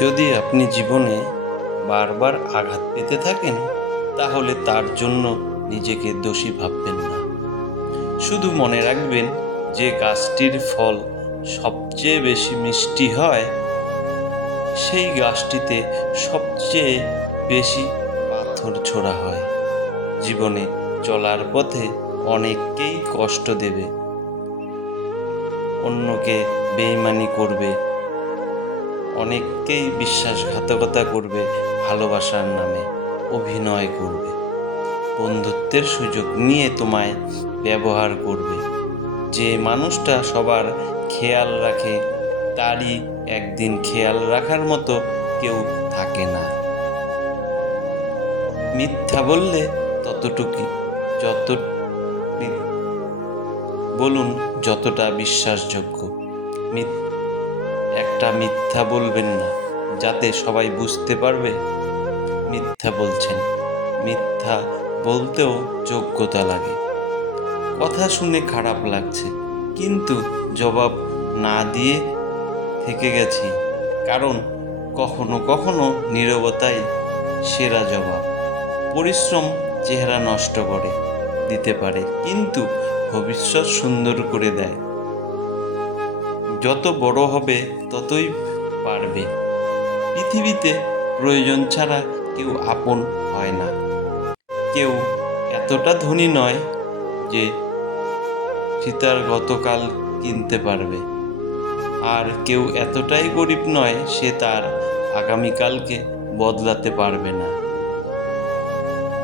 যদি আপনি জীবনে বারবার আঘাত পেতে থাকেন, তাহলে তার জন্য নিজেকে দোষী ভাববেন না। শুধু মনে রাখবেন, যে গাছটির ফল সবচেয়ে বেশি মিষ্টি হয়, সেই গাছটিতে সবচেয়ে বেশি পাথর ছোড়া হয়। জীবনে চলার পথে অনেককেই কষ্ট দেবে, অন্যকে বেইমানি করবে, অনেককেই বিশ্বাসঘাতকতা করবে, ভালোবাসার নামে অভিনয় করবে, বন্ধুত্বের সুযোগ নিয়ে তোমায় ব্যবহার করবে। যে মানুষটা সবার খেয়াল রাখে, তারই একদিন খেয়াল রাখার মতো কেউ থাকে না। মিথ্যা বললে ততটুকুই, যত বলুন যতটা বিশ্বাসযোগ্য। একটা মিথ্যা বলবেন না, যাতে সবাই বুঝতে পারবে মিথ্যা বলছেন। মিথ্যা বলতেও যোগ্যতা লাগে। কথা শুনে খারাপ লাগছে, কিন্তু জবাব না দিয়ে থেকে গেছি, কারণ কখনো কখনো নীরবতাই সেরা জবাব। পরিশ্রম চেহারা নষ্ট করে দিতে পারে, কিন্তু ভবিষ্যৎ সুন্দর করে দেয়। যত বড় হবে ততই পারবে। পৃথিবীতে প্রয়োজন ছাড়া কেউ আপন হয় না। কেউ এতটা ধনী নয় যে সীতার গতকাল কিনতে পারবে, আর কেউ এতটাই গরিব নয় সে তার আগামীকালকে বদলাতে পারবে না।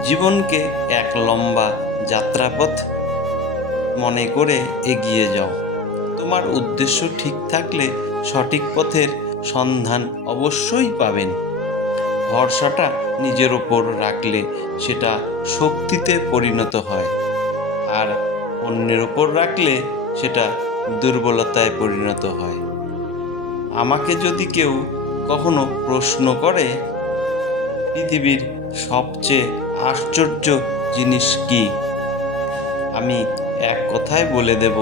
জীবনকে এক লম্বা যাত্রাপথ মনে করে এগিয়ে যাও। তোমার উদ্দেশ্য ঠিক থাকলে সঠিক পথের সন্ধান অবশ্যই পাবেন। ভরসাটা নিজের ওপর রাখলে সেটা শক্তিতে পরিণত হয়, আর অন্যের ওপর রাখলে সেটা দুর্বলতায় পরিণত হয়। আমাকে যদি কেউ কখনো প্রশ্ন করে, পৃথিবীর সবচেয়ে আশ্চর্য জিনিস কি, আমি এক কথায় বলে দেব,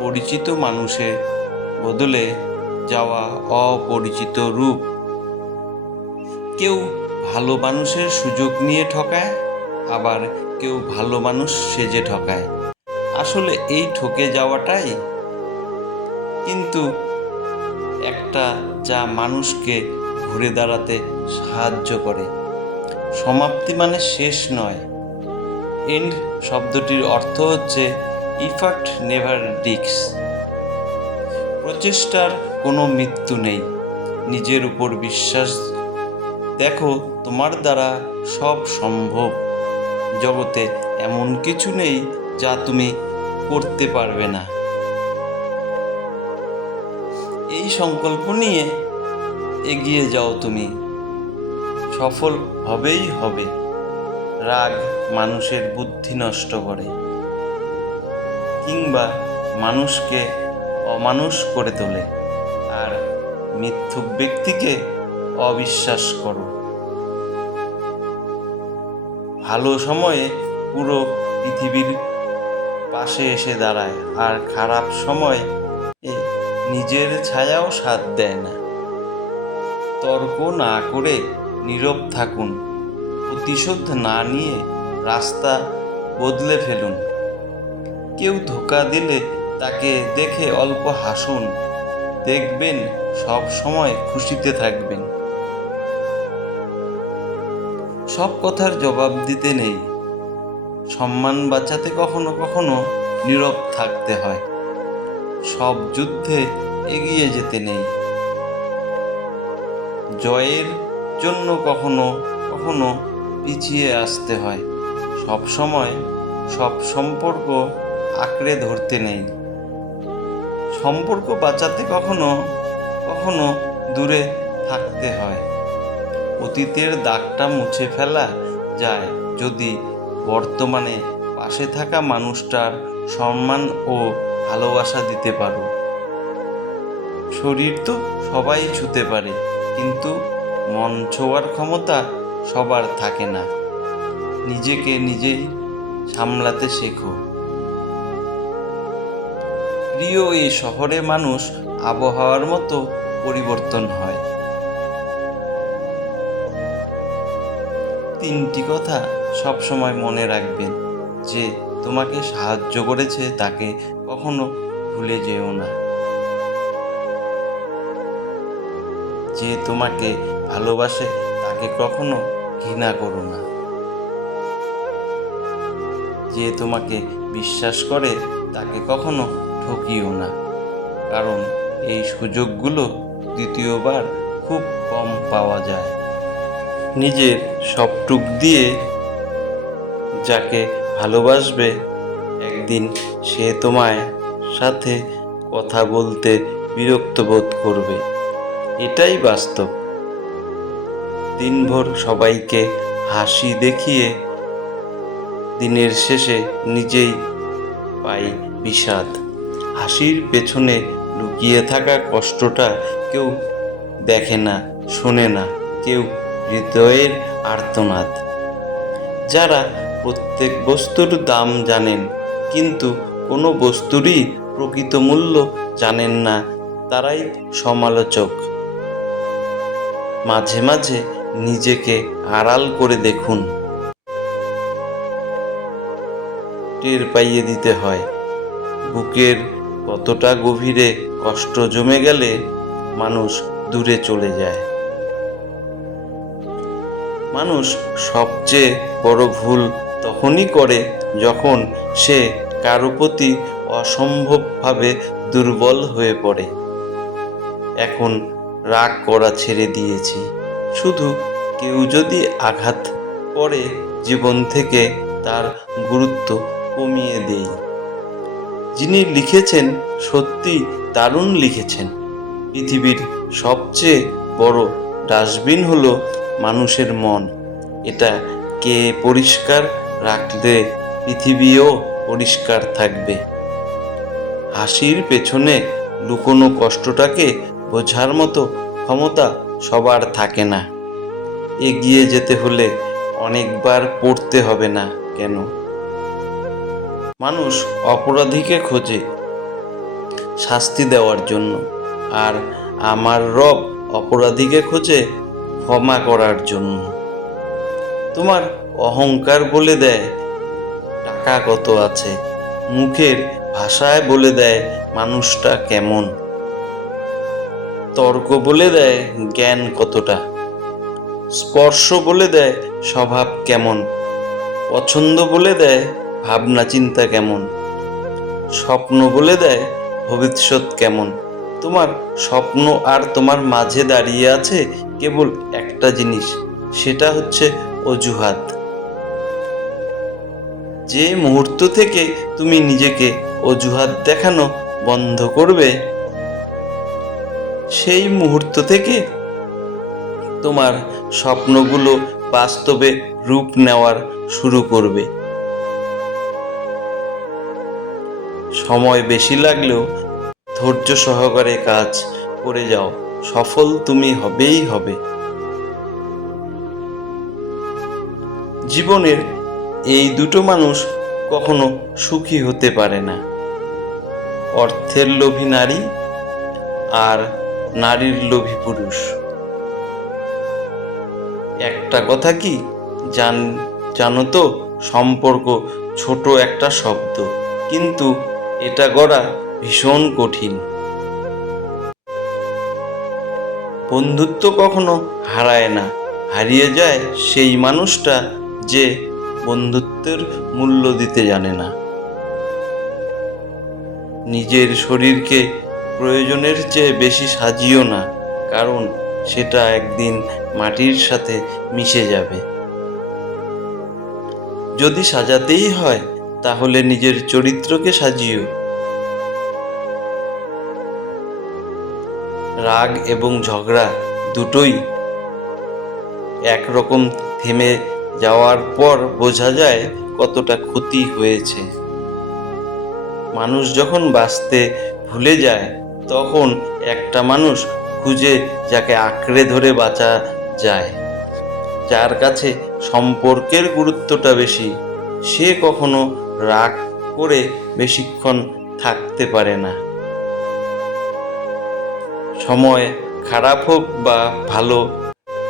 পরিচিত মানুষের বদলে যাওয়া অপরিচিত রূপ। কেউ ভালো মানুষের সুযোগ নিয়ে ঠকায়, আবার কেউ ভালো মানুষ সেজে ঠকায়। আসলে এই ঠকে যাওয়াটাই কিন্তু একটা যা মানুষকে ঘুরে দাঁড়াতে সাহায্য করে। সমাপ্তি মানে শেষ নয়। এন্ড শব্দটির অর্থ হচ্ছে ইফার্ট নেভার ডিক্স। প্রচেষ্টার কোনো মৃত্যু নেই। নিজের উপর বিশ্বাস দেখো, তোমার দ্বারা সব সম্ভব। জগতে এমন কিছু নেই যা তুমি করতে পারবে না। এই সংকল্প নিয়ে এগিয়ে যাও, তুমি সফল হবেই হবে। রাগ মানুষের বুদ্ধি নষ্ট করে, কিংবা মানুষকে অমানুষ করে তোলে, আর মিথ্যুক ব্যক্তিকে অবিশ্বাস করো। ভালো সময়ে পুরো পৃথিবীর পাশে এসে দাঁড়ায়, আর খারাপ সময় নিজের ছায়াও সাথ দেয় না। তর্ক না করে নীরব থাকুন। প্রতিশোধ না নিয়ে রাস্তা বদলে ফেলুন। কেউ ধোঁকা দিলে তাকে দেখে অল্প হাসুন, দেখবেন সব সময় খুশিতে থাকবেন। সব কথার জবাব দিতে নেই। সম্মান বাঁচাতে কখনো কখনো নীরব থাকতে হয়। সব যুদ্ধে এগিয়ে যেতে নেই। জয়ের জন্য কখনো কখনো পিছিয়ে আসতে হয়। সব সময় সব সম্পর্ক আঁকড়ে ধরতে নেই। সম্পর্ক বাঁচাতে কখনো কখনো দূরে থাকতে হয়। অতীতের দাগটা মুছে ফেলা যায় যদি বর্তমানে পাশে থাকা মানুষটার সম্মান ও ভালোবাসা দিতে পারো। শরীর তো সবাই ছুঁতে পারে, কিন্তু মন ছোঁয়ার ক্ষমতা সবার থাকে না। নিজেকে নিজেই সামলাতে শেখো। প্রিয় এই শহরে মানুষ আবহাওয়ার মতো পরিবর্তন হয়। তিনটি কথা সব সময় মনে রাখবেন। যে তোমাকে সাহায্য করেছে তাকে কখনো ভুলে যেও না। যে তোমাকে ভালোবাসে তাকে কখনো ঘৃণা করো না। যে তোমাকে বিশ্বাস করে তাকে কখনো ঠকিও না, কারণ এই সুযোগগুলো দ্বিতীয়বার খুব কম পাওয়া যায়। নিজের সবটুক দিয়ে যাকে ভালোবাসবে, একদিন সে তোমার সাথে কথা বলতে বিরক্ত বোধ করবে। এটাই বাস্তব। দিনভর সবাইকে হাসি দেখিয়ে দিনের শেষে নিজেই পাই বিষাদ। হাসির পেছনে লুকিয়ে থাকা কষ্টটা কেউ দেখে না, শোনে না, কেউ হৃদয়ের আর্তনাদ। যারা প্রত্যেক বস্তুর দাম জানেন কিন্তু কোনো বস্তুরই প্রকৃত মূল্য জানেন না, তারাই সমালোচক। মাঝে মাঝে নিজেকে আড়াল করে দেখুন। টের পাইয়ে দিতে হয় বুকের কতটা গভীরে কষ্ট জমে গেলে মানুষ দূরে চলে যায়। মানুষ সবচেয়ে বড় ভুল তখনই করে যখন সে কারো প্রতি অসম্ভবভাবে দুর্বল হয়ে পড়ে। এখন রাগ করা ছেড়ে দিয়েছি, শুধু কেউ যদি আঘাত করে জীবন থেকে তার গুরুত্ব কমিয়ে দেই। যিনি লিখেছেন সত্যি দারুণ লিখেছেন। পৃথিবীর সবচেয়ে বড় ডাস্টবিন হলো মানুষের মন। এটা কে পরিষ্কার রাখলে পৃথিবীও পরিষ্কার থাকবে। হাসির পেছনে লুকোনো কষ্টটাকে বোঝার মতো ক্ষমতা সবার থাকে না। এগিয়ে যেতে হলে অনেকবার পড়তে হবে না কেন? মানুষ অপরাধীকে খোঁজে শাস্তি দেওয়ার জন্য, আর আমার রব অপরাধীকে খোঁজে ক্ষমা করার জন্য। তোমার অহংকার বলে দেয় টাকা কত আছে, মুখের ভাষায় বলে দেয় মানুষটা কেমন, তর্ক বলে দেয় জ্ঞান কতটা, স্পর্শ বলে দেয় স্বভাব কেমন, পছন্দ বলে দেয় ভাবনা চিন্তা কেমন, স্বপ্ন বলে দেয় ভবিষ্যৎ কেমন। তোমার স্বপ্ন আর তোমার মাঝে দাঁড়িয়ে আছে কেবল একটা জিনিস, সেটা হচ্ছে অজুহাত। যে মুহূর্ত থেকে তুমি নিজেকে অজুহাত দেখানো বন্ধ করবে, সেই মুহূর্ত থেকে তোমার স্বপ্নগুলো বাস্তবে রূপ নেওয়ার শুরু করবে। সময় বেশি লাগলেও ধৈর্য সহকারে কাজ করে যাও, সফল তুমি হবেই হবে। জীবনের এই দুটো মানুষ কখনো সুখী হতে পারে না, অর্থের লোভী নারী আর নারীর লোভী পুরুষ। একটা কথা কি জানো তো, সম্পর্ক ছোট একটা শব্দ, কিন্তু এটা গড়া ভীষণ কঠিন। বন্ধুত্ব কখনো হারায় না, হারিয়ে যায় সেই মানুষটা যে বন্ধুত্বের মূল্য দিতে জানে না। নিজের শরীরকে প্রয়োজনের চেয়ে বেশি সাজিও না, কারণ সেটা একদিন মাটির সাথে মিশে যাবে। যদি সাজাতেই হয় তাহলে নিজের চরিত্রকে সাজিও। রাগ এবং ঝগড়া দুটোই একরকম থেমে যাওয়ার পর বোঝা যায় কতটা ক্ষতি হয়েছে। মানুষ যখন বাঁচতে ভুলে যায় তখন একটা মানুষ খুঁজে যাকে আঁকড়ে ধরে বাঁচা যায়। যার কাছে সম্পর্কের গুরুত্বটা বেশি, সে কখনো রাগ করে বেশিক্ষণ থাকতে পারে না। সময় খারাপ হোক বা ভালো,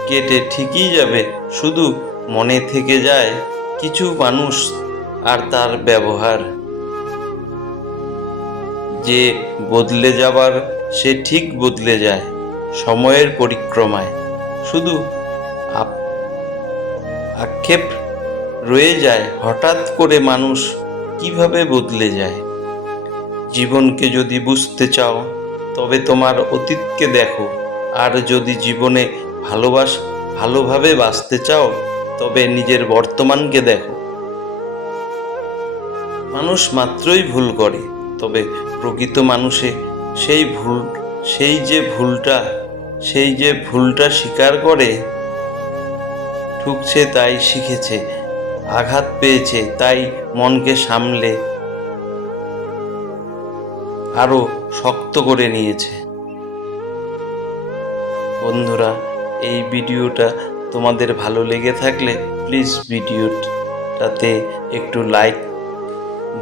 কেটে ঠিকই যাবে, শুধু মনে থেকে যায় কিছু মানুষ আর তার ব্যবহার। যে বদলে যাবার সে ঠিক বদলে যায় সময়ের পরিক্রমায়, শুধু আক্ষেপ রয়ে যায় হঠাৎ করে মানুষ কিভাবে বদলে যায়। জীবনকে যদি বুঝতে চাও তবে তোমার অতীতকে দেখো, আর যদি জীবনে ভালোভাবে বাঁচতে চাও তবে নিজের বর্তমানকে দেখো। মানুষ মাত্রই ভুল করে, তবে প্রকৃত মানুষে সেই যে ভুলটা স্বীকার করে, ঠুকছে তাই শিখেছে, আঘাত পেয়েছে তাই মনকে সামলে আরো শক্ত করে নিয়েছে। বন্ধুরা, এই ভিডিওটা তোমাদের ভালো লেগে থাকলে প্লিজ ভিডিওটাতে একটু লাইক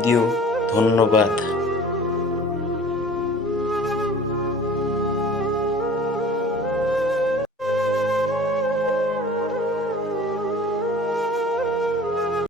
দিও। ধন্যবাদ।